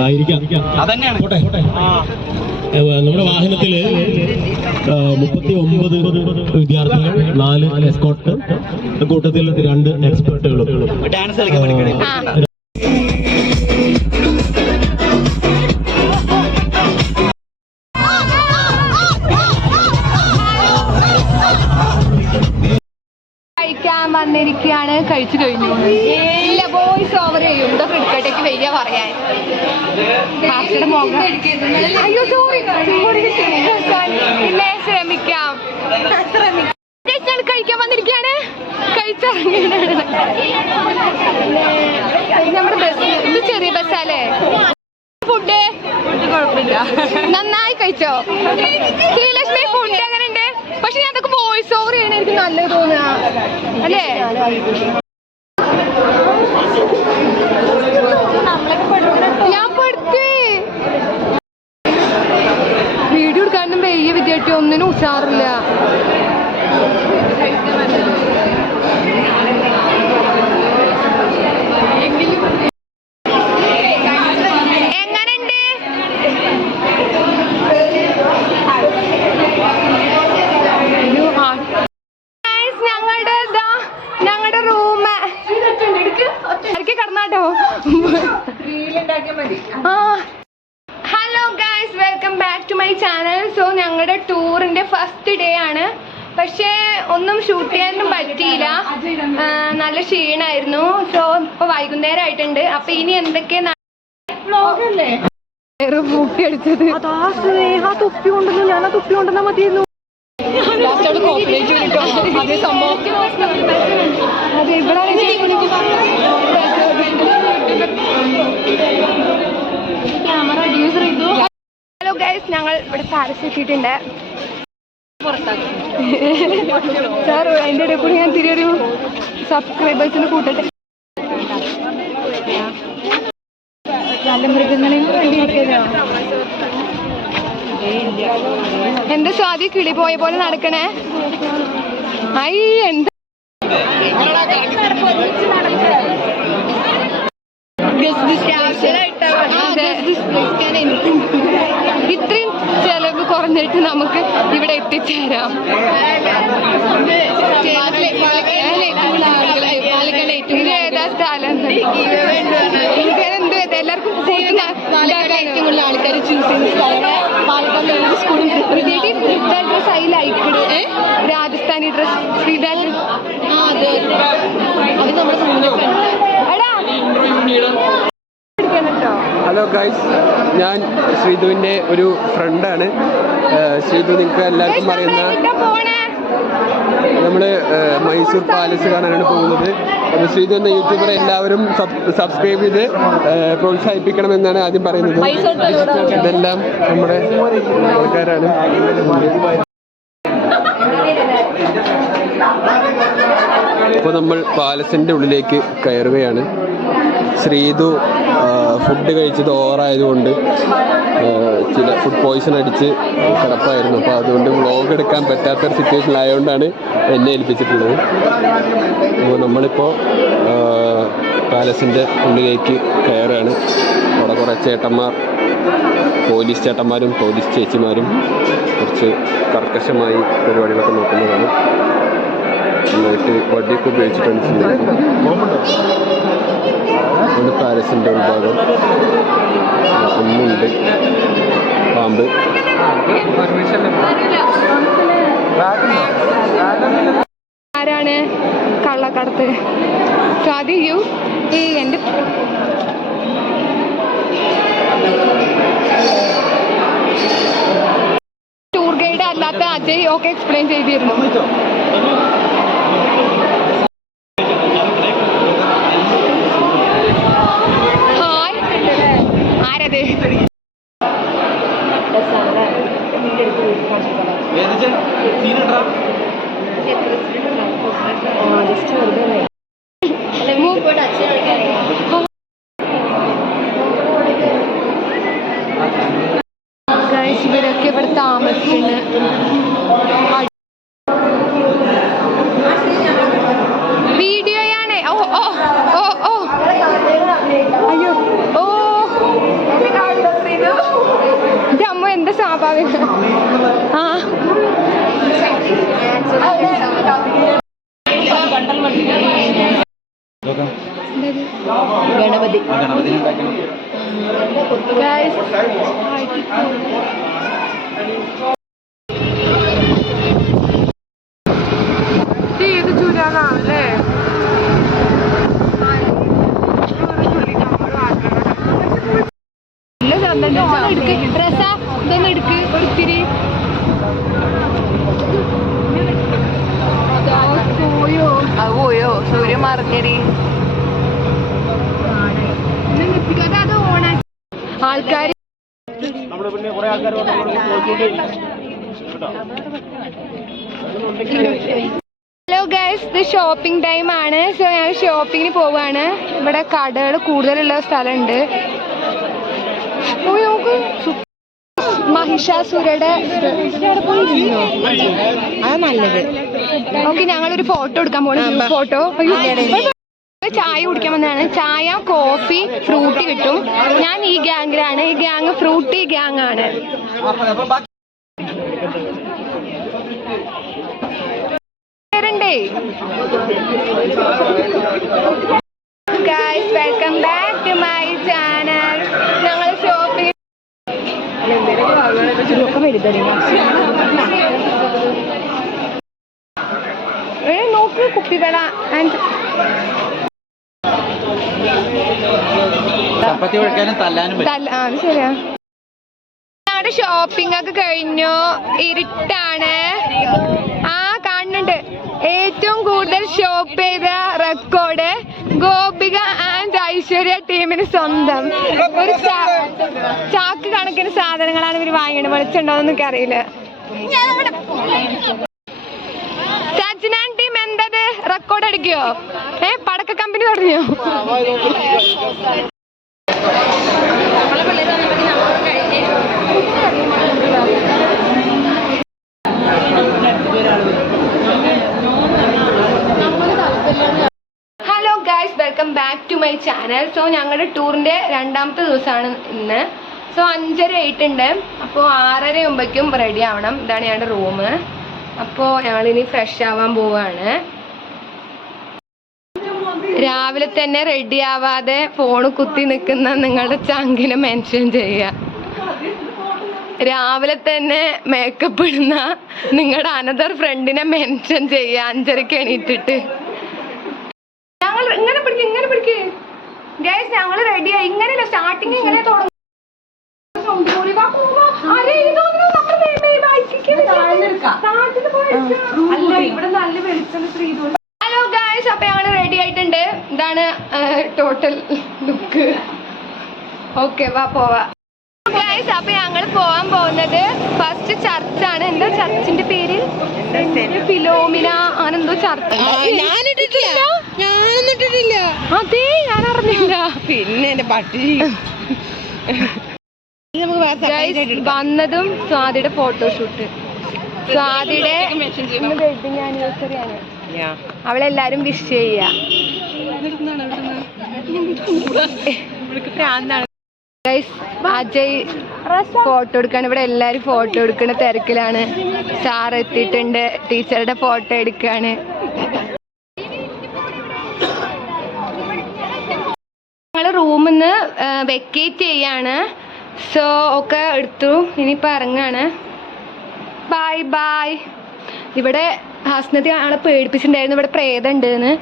അതായിരിക്കാം. നമ്മുടെ വാഹനത്തില് 39 വിദ്യാർത്ഥികൾ, 4 എസ്കോർട്ട്, കൂട്ടത്തിൽ 2 എക്സ്പേർട്ടുകളും. ഡാൻസ് കളിക്കാൻ പഠിക്കണേ. വന്നിരിക്കുകയാണ്. കഴിച്ചു കഴിഞ്ഞു. ഇല്ല, വോയിസ് ഓവർ ചെയ്യും. ഇതൊക്കെ എടുക്കട്ടേക്ക് വയ്യ പറയാൻ. അയ്യോ ഇല്ലേ, ശ്രമിക്കാം. കഴിക്കാൻ വന്നിരിക്കുകയാണ്. കഴിച്ചിറങ്ങിയാണ്. നമ്മുടെ ബസ് ഇത് ചെറിയ ബസ്സല്ലേ? ഫുഡ് കുഴപ്പമില്ല, നന്നായി കഴിച്ചോ? ശ്രീലക്ഷ്മി ഫുഡ് എങ്ങനെയുണ്ട്? പക്ഷെ ഞാൻ അതൊക്കെ വോയിസ് ഓവർ ചെയ്യണ എനിക്ക് നല്ലത് തോന്നുക അല്ലേ? ഞാൻ പഠിച്ചേ വീഡിയോ എടുക്കാനും വയ്യ വിദ്യാർത്ഥി, ഒന്നിനും ഉഷാറില്ല. Hello guys, welcome back to my channel. So ഞങ്ങളുടെ ടൂറിന്റെ ഫസ്റ്റ് ഡേ ആണ്. പക്ഷേ ഒന്നും ഷൂട്ട് ചെയ്യാനൊന്നും പറ്റിയില്ല, നല്ല ക്ഷീണമായിരുന്നു. സോ ഇപ്പൊ വൈകുന്നേരം ആയിട്ടുണ്ട്. അപ്പൊ ഇനി എന്തൊക്കെയാണ് ൂട്ടി അടിച്ചത്? തൊപ്പി കൊണ്ടുവന്നു. ഞാൻ ആ തൊപ്പി കൊണ്ടുവന്നാ മതിയായിരുന്നു. അതെ, ഇവിടെ ഹലോ ഗൈസ്, ഞങ്ങൾ ഇവിടെ പാലസ് എത്തിയിട്ടുണ്ട്. സാർ അതിൻ്റെ ഇടയിൽ കൂടി ഞാൻ തിരിയൊരു സബ്സ്ക്രൈബേഴ്സിന് കൂട്ടട്ടെ. നല്ല മൃഗങ്ങളെയും എന്താ സ്വാതി കിളി പോയ പോലെ നടക്കണേ? ഐ എന്താ ഇത്രയും ചെലവ് കുറഞ്ഞിട്ട് നമുക്ക് ഇവിടെ എത്തിച്ചേരാം. ഇത് ഏതാ സ്ഥലം? എന്ത് എല്ലാവർക്കും ഏറ്റവും കൂടുതൽ ആൾക്കാർ ചൂസ് ചെയ്യുന്ന സ്ഥലം ഡ്രസ് ആയി ലൈക്കഡ് രാജസ്ഥാനി ഡ്രസ് അത് നമ്മുടെ ഹലോ ഗൈസ്, ഞാൻ ശ്രീധുവിൻ്റെ ഒരു ഫ്രണ്ടാണ്. ശ്രീധു നിങ്ങൾക്ക് എല്ലാവർക്കും അറിയുന്ന നമ്മൾ മൈസൂർ പാലസ് കാണാനാണ് പോകുന്നത്. അപ്പോൾ ശ്രീധു എന്ന യൂട്യൂബറെ എല്ലാവരും സബ്സ്ക്രൈബ് ചെയ്ത് പ്രോത്സാഹിപ്പിക്കണമെന്നാണ് ആദ്യം പറയുന്നത്. ഇതെല്ലാം നമ്മുടെ ആൾക്കാരാണ്. ഇപ്പോൾ നമ്മൾ പാലസിൻ്റെ ഉള്ളിലേക്ക് കയറുകയാണ്. ശ്രീധു ഫുഡ് കഴിച്ചത് ഓവറായതുകൊണ്ട് ചില ഫുഡ് പോയ്സൺ അടിച്ച് കിടപ്പായിരുന്നു. അപ്പോൾ അതുകൊണ്ട് വ്ളോഗ് എടുക്കാൻ പറ്റാത്തൊരു സിറ്റുവേഷനിലായതുകൊണ്ടാണ് എന്നെ ഏൽപ്പിച്ചിട്ടുള്ളത്. അപ്പോൾ നമ്മളിപ്പോൾ പാലസിൻ്റെ ഉള്ളിലേക്ക് കയറുകയാണ്. അവിടെ കുറേ ചേട്ടന്മാർ, പോലീസ് ചേട്ടന്മാരും പോലീസ് ചേച്ചിമാരും കുറച്ച് കർക്കശമായി പരിപാടികളൊക്കെ നോക്കുന്നതാണ്. നന്നായിട്ട് വടിയൊക്കെ ഉപയോഗിച്ചിട്ടാണ് ചെയ്യുന്നത്. അത് പാലസിൻ്റെ ഉൾഭാഗം. ഒന്നുണ്ട് പാമ്പ്. ആരാണ് കള്ളക്കടത്ത്? സാധിക്കൂ എൻ്റെ ടൂർ ഗൈഡ് അല്ലാത്ത അജയ് ഒക്കെ എക്സ്പ്ലെയിൻ ചെയ്തിരുന്നു. ഇവരൊക്കെ ഇവിടെ താമസിക്കുന്നു. വീഡിയോയാണ്. ഓ ഓ ഓ അയ്യോ ഓ Guys, ഇത് ചുരാണല്ലേ ഡ്രസ്സാ ഇതൊന്നും എടുക്ക് ഒത്തിരി പോയോ സൂര്യൻ മറിഞ്ഞടി അത് ഓണാ ആൾക്കാർ. ഹലോ ഗൈസ്, ഇത് ഷോപ്പിംഗ് ടൈം ആണ്. സോ ഞങ്ങൾ ഷോപ്പിങ്ങിന് പോവാണ്. ഇവിടെ കടകൾ കൂടുതലുള്ള സ്ഥലമുണ്ട്. നമുക്ക് മഹിഷാസുരയുടെ നല്ലത്. ഓക്കെ, ഞങ്ങളൊരു ഫോട്ടോ എടുക്കാൻ പോകണം. ഫോട്ടോ ചായ കുടിക്കാൻ വന്നതാണ്. ചായ, കോഫി, ഫ്രൂട്ടി കിട്ടും. ഞാൻ ഈ ഗ്യാങ്ങിലാണ്. ഈ ഗ്യാങ് ഫ്രൂട്ടി ഗ്യാങ് ആണ്. Guys, welcome back to my channel. ഞങ്ങൾ ഷോപ്പിംഗ് നോക്ക് കുപ്പിവെള ആൻഡ് അത് ശരിയാ. ഞങ്ങളുടെ ഷോപ്പിംഗ് ഒക്കെ കഴിഞ്ഞു. ഇരുട്ടാണ്. ആ കാണുന്നുണ്ട്. ഏറ്റവും കൂടുതൽ ഷോപ്പ് ചെയ്ത റെക്കോർഡ് ഗോപിക ആൻഡ് ഐശ്വര്യ ടീമിന് സ്വന്തം. ഒരു ചാക്ക് കണക്കിന് സാധനങ്ങളാണ് ഇവർ വാങ്ങിയത്. വെളിച്ചുണ്ടോന്ന് എനിക്ക് അറിയില്ല. സജ്ജനാൻ ടീം എന്തത് റെക്കോർഡ് അടിക്കോ? പടക്ക കമ്പനി തുടങ്ങിയോ? Hello guys, welcome back to my channel. So ഞങ്ങളുടെ ടൂറിന്റെ രണ്ടാമത്തെ ദിവസമാണ് ഇന്ന്. സോ 5:30 ആയിട്ടുണ്ട്. അപ്പോൾ 6:30 ആകുമ്പോഴേക്കും റെഡി ആവണം. ഇതാണ് ഞങ്ങളുടെ റൂം. അപ്പോൾ ഞങ്ങളിനി ഫ്രഷ് ആവാൻ പോവാണ്. രാവിലെ തന്നെ റെഡി ആവാതെ ഫോണ് കുത്തി നിൽക്കുന്ന നിങ്ങളുടെ ചങ്കിനെ മെൻഷൻ ചെയ്യുക. രാവിലെ തന്നെ മേക്കപ്പ് ഇടുന്ന നിങ്ങളുടെ അനദർ ഫ്രണ്ടിനെ മെൻഷൻ ചെയ്യുക. 5:30 എണീറ്റിട്ട് ഞങ്ങൾ ഇങ്ങനെ പിടിക്ക് ഗൈസ്. ഞങ്ങൾ റെഡിയായി. ഇങ്ങനെയല്ല സ്റ്റാർട്ടിങ് ഇങ്ങനെ തുടങ്ങും. ഹലോ ഗൈസ്, അപ്പൊ ഞങ്ങൾ റെഡി ആയിട്ടുണ്ട്. ഇതാണ് ടോട്ടൽ ലുക്ക്. ഓക്കെ, വാ പോവാ ഗൈസ്. അപ്പൊ ഞങ്ങൾ പോവാൻ പോകുന്നത് ഫസ്റ്റ് ചർച്ചാണ്. എന്താ ചർച്ചിന്റെ പേര്? ഫിലോമിന ആണെന്തോ ചർച്ച്. അതെ, ഞാൻ അറിഞ്ഞില്ല. പിന്നെ എന്റെ പട്ടി വന്നതും സ്വാതിയുടെ ഫോട്ടോഷൂട്ട്. സ്വാതിയുടെ വെഡിങ് ആനിവേഴ്സറി ആണ്. അവളെല്ലാരും വിഷ് ചെയ്യാ. അജയ് ഫോട്ടോ എടുക്കാണ്. ഇവിടെ എല്ലാരും ഫോട്ടോ എടുക്കുന്ന തിരക്കിലാണ്. സാർ എത്തിയിട്ടുണ്ട്. ടീച്ചറുടെ ഫോട്ടോ എടുക്കാണ്. ഞങ്ങള് റൂമിൽ നിന്ന് വെക്കേറ്റ് ചെയ്യാണ്. സോ ഒക്കെ എടുത്തു. ഇനിയിപ്പോ ഇറങ്ങാണ്. Bye bye. ഇവിടെ ഹസ്നത്തി ആളെ പേടിപ്പിച്ചിട്ടുണ്ടായിരുന്നു ഇവിടെ പ്രേതം ഉണ്ടെന്ന്.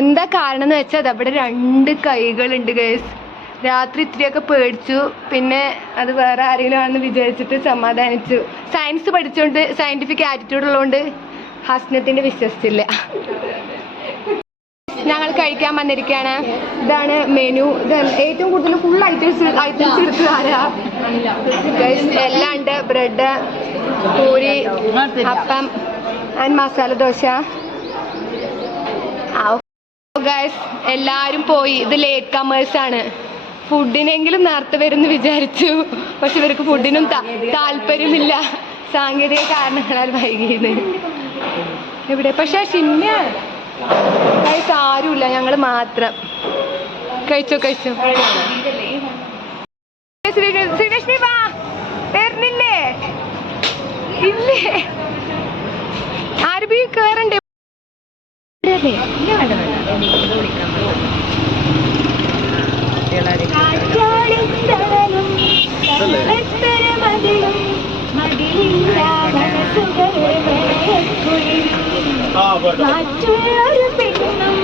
എന്താ കാരണം എന്ന് വെച്ചാൽ അതവിടെ 2 കൈകളുണ്ട് ഗൈസ്. രാത്രി ഇത്തിരിയൊക്കെ പേടിച്ചു. പിന്നെ അത് വേറെ ആരെങ്കിലും ആണെന്ന് വിചാരിച്ചിട്ട് സമാധാനിച്ചു. സയൻസ് പഠിച്ചുകൊണ്ട് സയന്റിഫിക് ആറ്റിറ്റ്യൂഡ് ഉള്ളതുകൊണ്ട് ഹസ്നത്തിൻ്റെ വിശ്വസിച്ചില്ല. ഞങ്ങൾ കഴിക്കാൻ വന്നിരിക്കുകയാണ്. ഇതാണ് മെനു. ഇത് ഏറ്റവും കൂടുതൽ ഫുൾ ഐറ്റംസ് എടുത്ത് ആരാ ഗൈസ്. എല്ലാം ഉണ്ട്. ബ്രെഡ്, പൂരി, അപ്പം ആൻഡ് മസാല ദോശ. ഗൈസ്, എല്ലാവരും പോയി. ഇത് ലേറ്റ് കമേഴ്സ് ആണ്. ഫുഡിനെങ്കിലും നേരത്തെ വരുമെന്ന് വിചാരിച്ചു. പക്ഷെ ഇവർക്ക് ഫുഡിനും താല്പര്യമില്ല. സാങ്കേതിക കാരണങ്ങളാൽ വൈകിയത്. ഇവിടെ പക്ഷെ ചിന്ന ഗൈസ് ആരുമില്ല. ഞങ്ങൾ മാത്രം. കഴിച്ചോ ശ്രീലക്ഷ്മി വാ. വരുന്നില്ലേ? ഇല്ലേ? ആരും കേറണ്ടേ? മറ്റുള്ളൊരു പെണ്ണും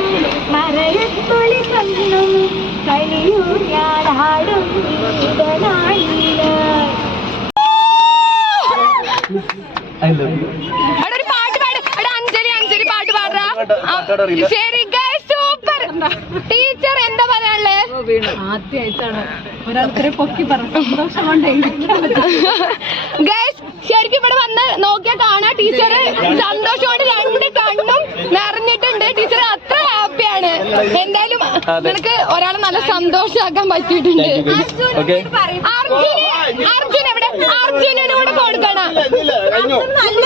മറയത്തൊളി കണ്ണും കളിയൂ ഞാനാടും അവിടെ ഒരു പാട്ട് പാട്. അവിടെ അഞ്ജലി പാട്ട് പാടാ. ശരി സൂപ്പർ. ടീച്ചർ എന്താ പറയാനുള്ളത്? ആദ്യമായിട്ടാണ് ഒരാൾക്കൊരു പൊക്കി പറഞ്ഞു സന്തോഷം കൊണ്ട് ഗൈസ് ശരിക്കും ഇവിടെ വന്ന് നോക്കിയാൽ കാണാ ടീച്ചർ സന്തോഷത്തോടെ 2 കണ്ണും നിറഞ്ഞിട്ടുണ്ട്. ടീച്ചർ അത്ര ഹാപ്പിയാണ്. എന്തായാലും നിനക്ക് ഒരാളെ നല്ല സന്തോഷമാക്കാൻ പറ്റിയിട്ടുണ്ട്. അർജുൻ എവിടെ? അർജുനോട് കൊടുക്കണം. നല്ല